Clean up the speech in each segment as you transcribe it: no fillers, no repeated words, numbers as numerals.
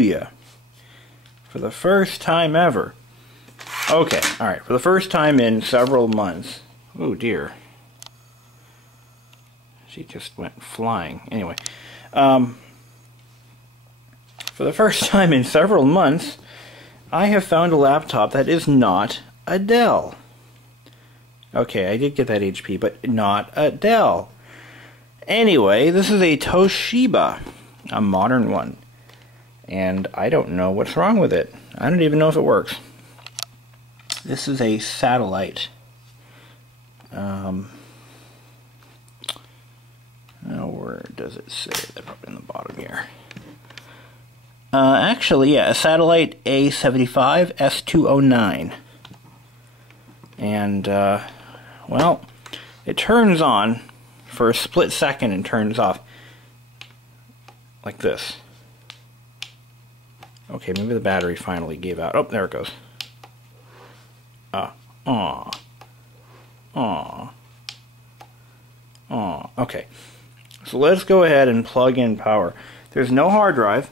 you. For the first time ever. Okay, alright, for the first time in several months. Oh dear. She just went flying. Anyway. For the first time in several months, I have found a laptop that is not a Dell. Okay, I did get that HP, but not a Dell. Anyway, this is a Toshiba, a modern one. And I don't know what's wrong with it. I don't even know if it works. This is a satellite. Where does it say? That's probably in the bottom here. Actually, yeah, a satellite A75-S209. And, well, it turns on for a split second and turns off like this. Okay, maybe the battery finally gave out. Oh, there it goes. Okay. So let's go ahead and plug in power. There's no hard drive,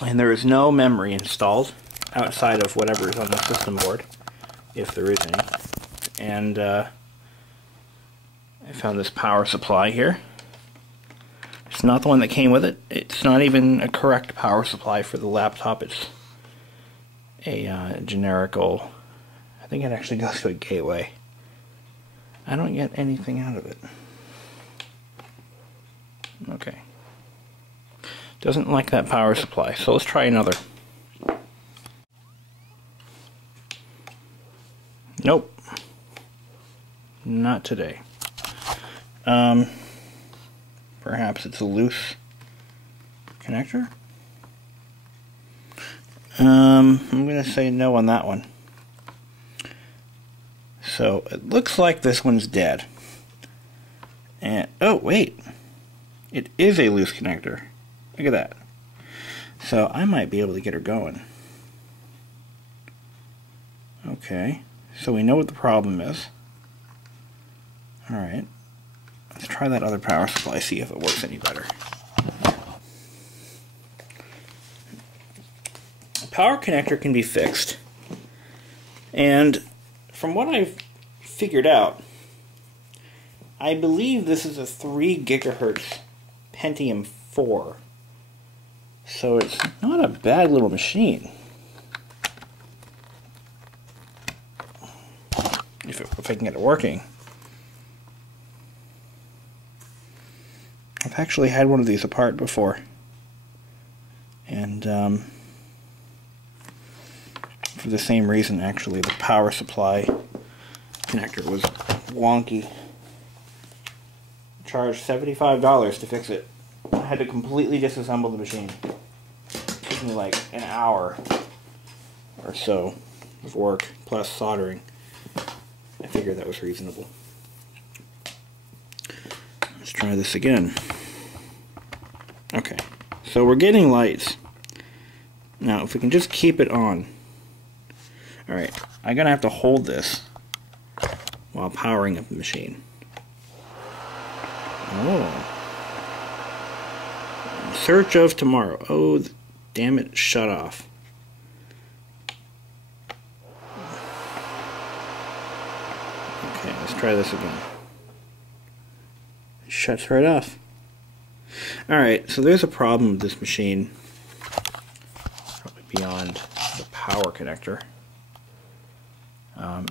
and there is no memory installed outside of whatever is on the system board, if there is any. And I found this power supply here. It's not the one that came with it. It's not even a correct power supply for the laptop. It's a generical. I think it actually goes to a gateway. I don't get anything out of it. Okay. Doesn't like that power supply, so let's try another. Nope. Not today. Perhaps it's a loose connector? I'm going to say no on that one. So it looks like this one's dead. And oh wait, it is a loose connector. Look at that. So I might be able to get her going. Okay, so we know what the problem is. Alright, let's try that other power supply, see if it works any better. The power connector can be fixed. And from what I've figured out, I believe this is a 3 gigahertz Pentium 4. So it's not a bad little machine. If I can get it working. I've actually had one of these apart before. And for the same reason, actually, the power supply connector was wonky. Charged $75 to fix it. I had to completely disassemble the machine. It took me like an hour or so of work, plus soldering. I figured that was reasonable. Let's try this again. Okay, so we're getting lights. Now, if we can just keep it on. Alright, I'm going to have to hold this while powering up the machine. Oh. In search of tomorrow. Oh, damn it, shut off. Okay, let's try this again. It shuts right off. Alright, so there's a problem with this machine. Probably beyond the power connector.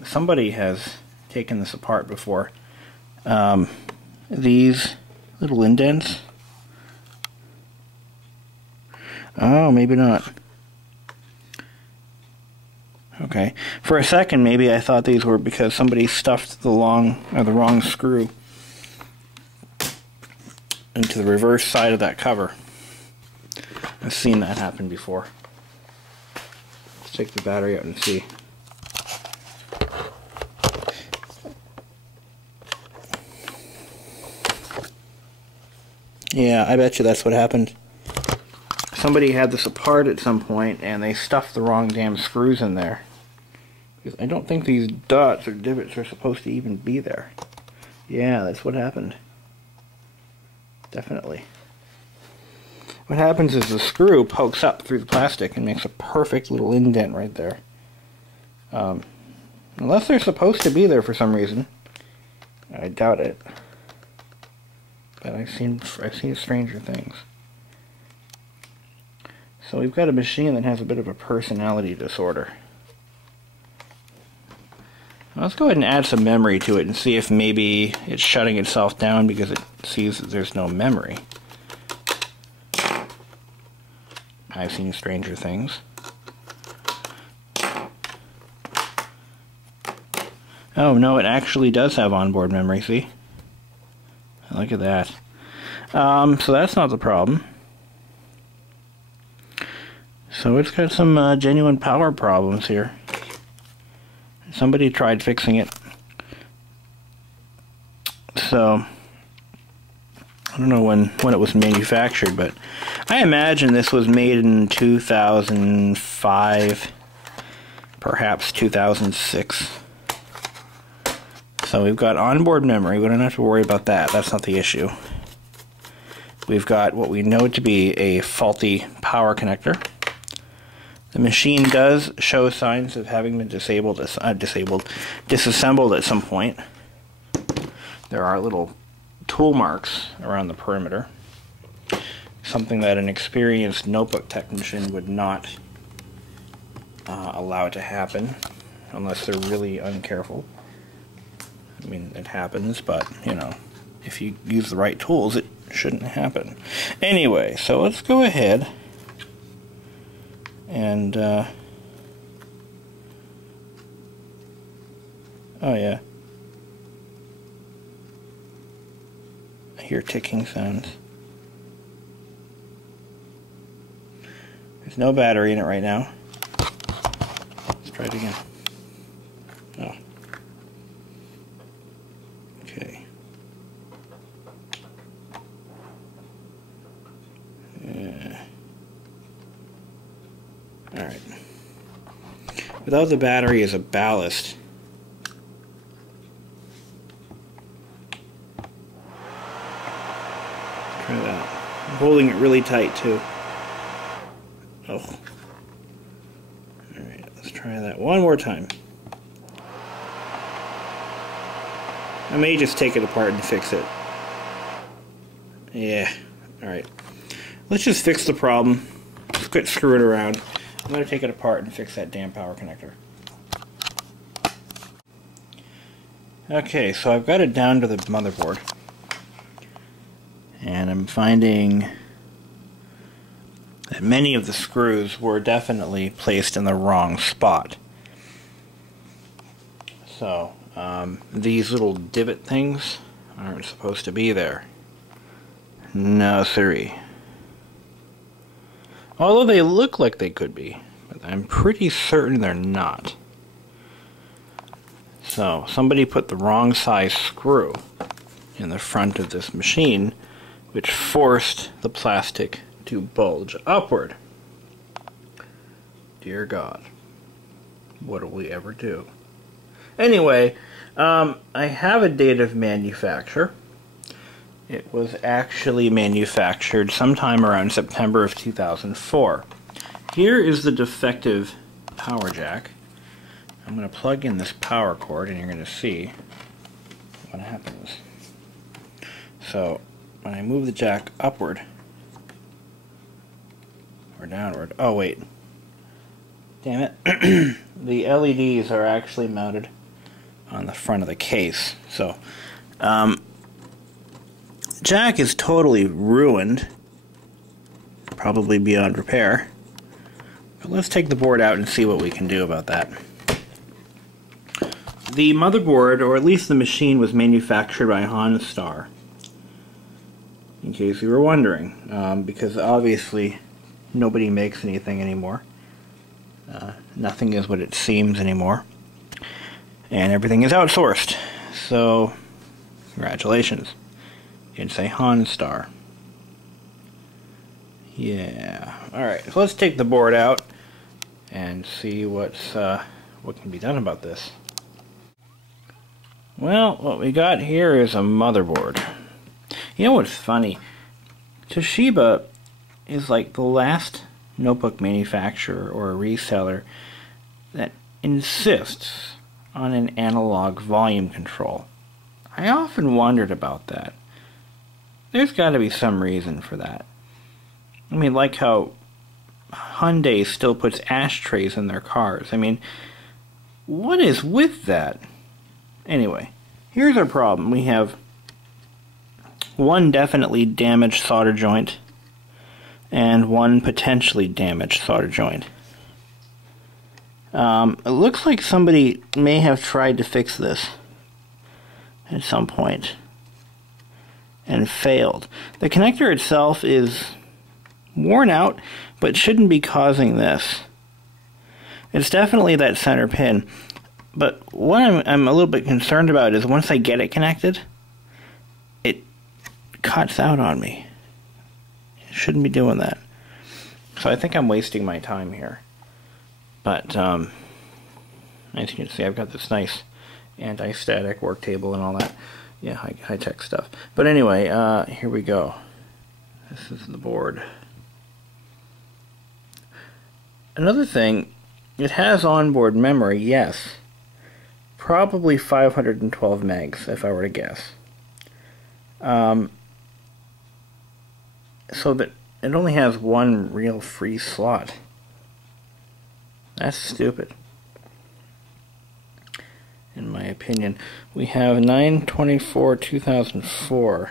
Somebody has taken this apart before. These little indents. Oh, maybe not. Okay. For a second, maybe I thought these were because somebody stuffed the wrong screw into the reverse side of that cover. I've seen that happen before. Let's take the battery out and see. Yeah, I bet you that's what happened. Somebody had this apart at some point and they stuffed the wrong damn screws in there. Because I don't think these dots or divots are supposed to even be there. Yeah, that's what happened. Definitely. what happens is the screw pokes up through the plastic and makes a perfect little indent right there. Unless they're supposed to be there for some reason. I doubt it. But I've seen stranger things. So we've got a machine that has a bit of a personality disorder. Let's go ahead and add some memory to it and see if maybe it's shutting itself down because it sees that there's no memory. I've seen stranger things. Oh no, it actually does have onboard memory, see? Look at that. So that's not the problem. So it's got some genuine power problems here. Somebody tried fixing it. So I don't know when it was manufactured, but I imagine this was made in 2005, perhaps 2006. So we've got onboard memory. We don't have to worry about that. That's not the issue. We've got what we know to be a faulty power connector. The machine does show signs of having been disassembled at some point. There are little tool marks around the perimeter. Something that an experienced notebook technician would not allow to happen unless they're really uncareful. I mean, it happens, but, you know, if you use the right tools, it shouldn't happen. Anyway, so let's go ahead and, oh yeah, I hear ticking sounds. There's no battery in it right now. Let's try it again. Oh. Okay. Alright. Without the battery as a ballast, try that. I'm holding it really tight too. Oh. Alright, let's try that one more time. I may just take it apart and fix it. Yeah. Alright. Let's just fix the problem. Let's quit screwing around. I'm going to take it apart and fix that damn power connector. Okay, so I've got it down to the motherboard. And I'm finding that many of the screws were definitely placed in the wrong spot. So, these little divot things aren't supposed to be there. No siree. Although they look like they could be, but I'm pretty certain they're not. So, somebody put the wrong size screw in the front of this machine, which forced the plastic to bulge upward. Dear God, what will we ever do? Anyway, I have a date of manufacture. It was actually manufactured sometime around September of 2004. Here is the defective power jack. I'm going to plug in this power cord and you're going to see what happens. So, when I move the jack upward, or downward, oh wait, damn it, the LEDs are actually mounted on the front of the case. So, jack is totally ruined, probably beyond repair. But let's take the board out and see what we can do about that. The motherboard, or at least the machine, was manufactured by Star, in case you were wondering, because obviously nobody makes anything anymore. Nothing is what it seems anymore, and everything is outsourced. So, congratulations. You can say Star. Yeah. Alright, so let's take the board out and see what can be done about this. Well, what we got here is a motherboard. You know what's funny? Toshiba is like the last notebook manufacturer or reseller that insists on an analog volume control. I often wondered about that. There's got to be some reason for that. I mean, like how Hyundai still puts ashtrays in their cars. I mean, what is with that? Anyway, here's our problem. We have one definitely damaged solder joint and one potentially damaged solder joint. It looks like somebody may have tried to fix this at some point and failed. The connector itself is worn out, but shouldn't be causing this. It's definitely that center pin. But what I'm a little bit concerned about is once I get it connected, it cuts out on me. It shouldn't be doing that. So I think I'm wasting my time here. But as you can see, I've got this nice anti-static work table and all that. Yeah, high-tech stuff. But anyway, here we go. This is the board. Another thing, it has onboard memory, yes. Probably 512 megs, if I were to guess. So that it only has one real free slot. That's stupid, in my opinion. We have 9/24/2004.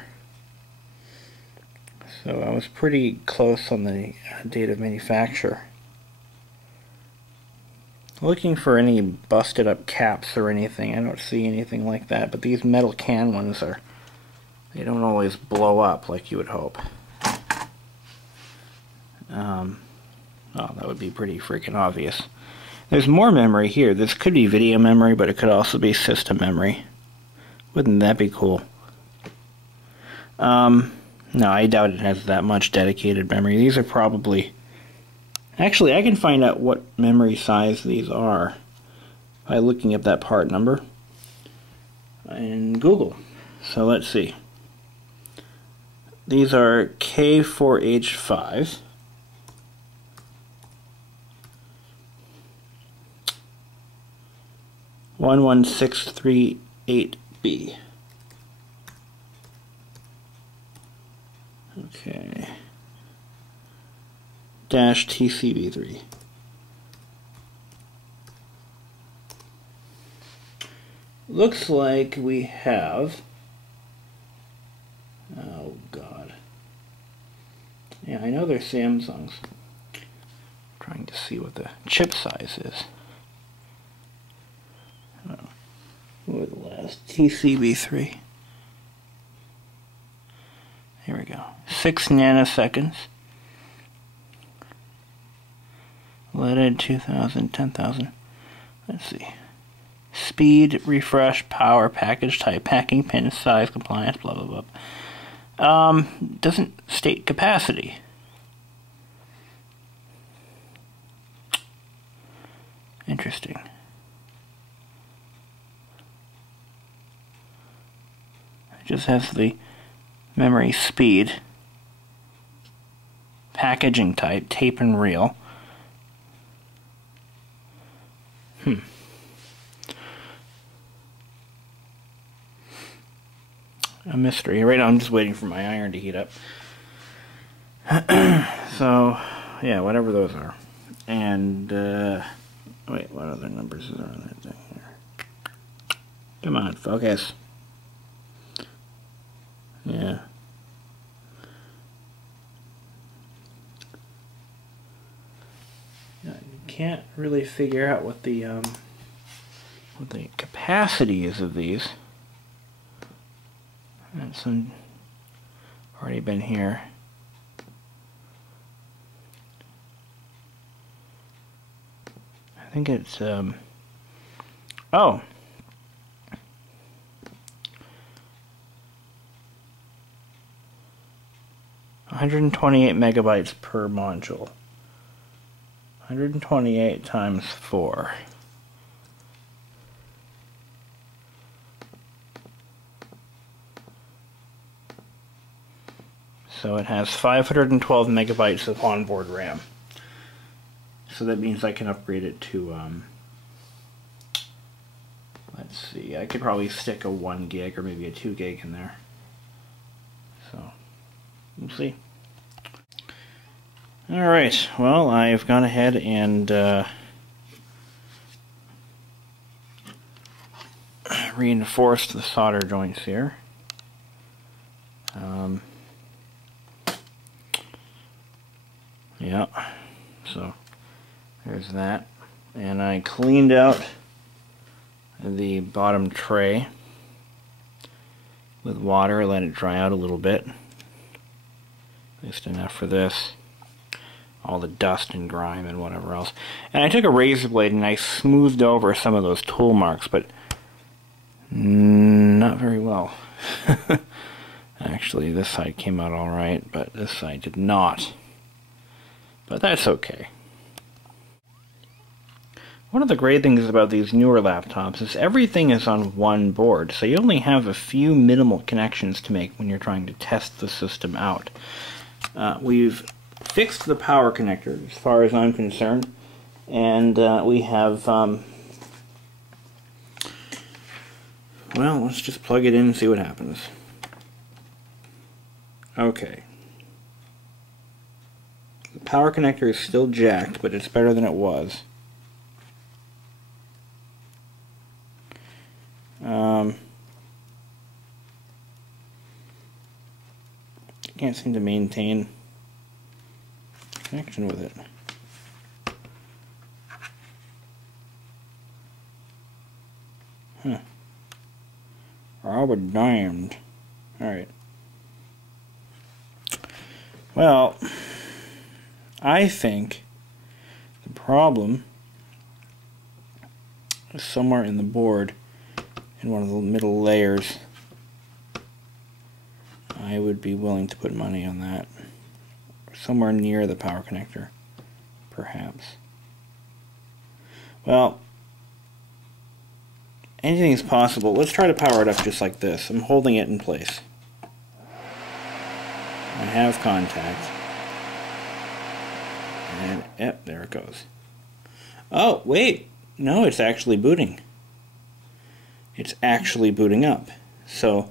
So I was pretty close on the date of manufacture. Looking for any busted up caps or anything. I don't see anything like that, but these metal can ones they don't always blow up like you would hope. Oh, that would be pretty freaking obvious. There's more memory here. This could be video memory, but it could also be system memory. Wouldn't that be cool? No, I doubt it has that much dedicated memory. These are probably... Actually, I can find out what memory size these are by looking up that part number in Google. So let's see. These are K4H5. (11638B). Okay. Dash TCB3. Looks like we have... Oh, God. Yeah, I know they're Samsungs. I'm trying to see what the chip size is. Oh, what was the last? TCB3. Here we go. 6 nanoseconds. Leaded 2,000, 10,000. Let's see. Speed, refresh, power, package type, packing pin, size, compliance, blah, blah, blah. Doesn't state capacity. Interesting. It just has the memory speed, packaging type, tape and reel. A mystery. Right now I'm just waiting for my iron to heat up. So, yeah, whatever those are. And, wait, what other numbers are on that thing here? Come on, focus. Yeah. You can't really figure out what the capacity is of these. That's already been here. I think it's oh, 128 megabytes per module. 128 times 4. So it has 512 megabytes of onboard RAM. So that means I can upgrade it to, let's see, I could probably stick a 1 gig or maybe a 2 gig in there. So, we'll see. Alright, well, I've gone ahead and reinforced the solder joints here. Yeah, so there's that. And I cleaned out the bottom tray with water, let it dry out a little bit. Just enough for this. All the dust and grime and whatever else. And I took a razor blade and I smoothed over some of those tool marks, but not very well. Actually, this side came out alright, but this side did not. But that's okay. One of the great things about these newer laptops is everything is on one board, so you only have a few minimal connections to make when you're trying to test the system out. We've fixed the power connector as far as I'm concerned, and we have, well, let's just plug it in and see what happens. Okay. The power connector is still jacked, but it's better than it was. Can't seem to maintain connection with it. Huh. I'll be damned. Alright. Well, I think the problem is somewhere in the board, in one of the middle layers. I would be willing to put money on that. Somewhere near the power connector, perhaps. Well, anything is possible. Let's try to power it up just like this. I'm holding it in place. I have contact. And, yep, there it goes. Oh, wait. No, it's actually booting. It's actually booting up. So,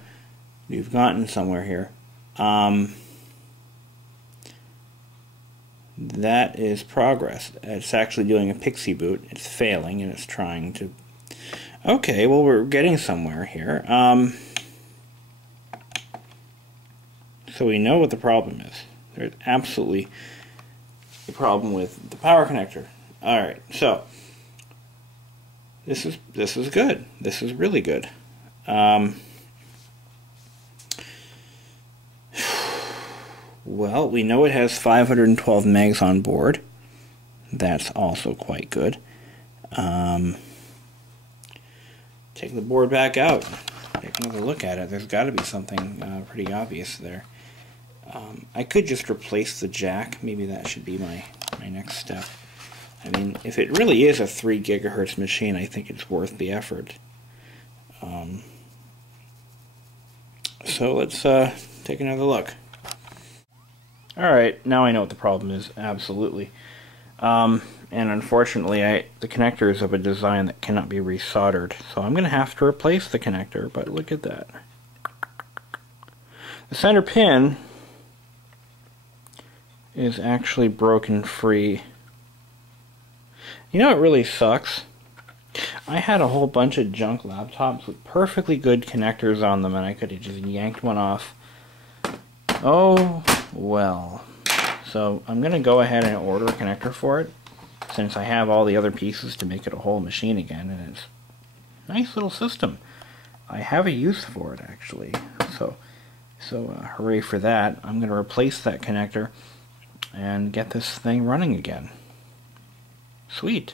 we've gotten somewhere here. That is progress. It's actually doing a pixie boot. It's failing and it's trying to... Okay, well, we're getting somewhere here. So we know what the problem is. There's absolutely a problem with the power connector. Alright, so this is good. This is really good. Well, we know it has 512 megs on board. That's also quite good. Take the board back out. Take another look at it. There's got to be something pretty obvious there. I could just replace the jack. Maybe that should be my next step. I mean, if it really is a 3 gigahertz machine, I think it's worth the effort. So let's take another look. Alright, now I know what the problem is, absolutely. And unfortunately, the connector is of a design that cannot be resoldered, so I'm going to have to replace the connector, but look at that. The center pin is actually broken free. You know what really sucks? I had a whole bunch of junk laptops with perfectly good connectors on them, and I could have just yanked one off. Oh, well. So I'm going to go ahead and order a connector for it, since I have all the other pieces to make it a whole machine again, and it's a nice little system. I have a use for it, actually. So hooray for that. I'm going to replace that connector and get this thing running again. Sweet.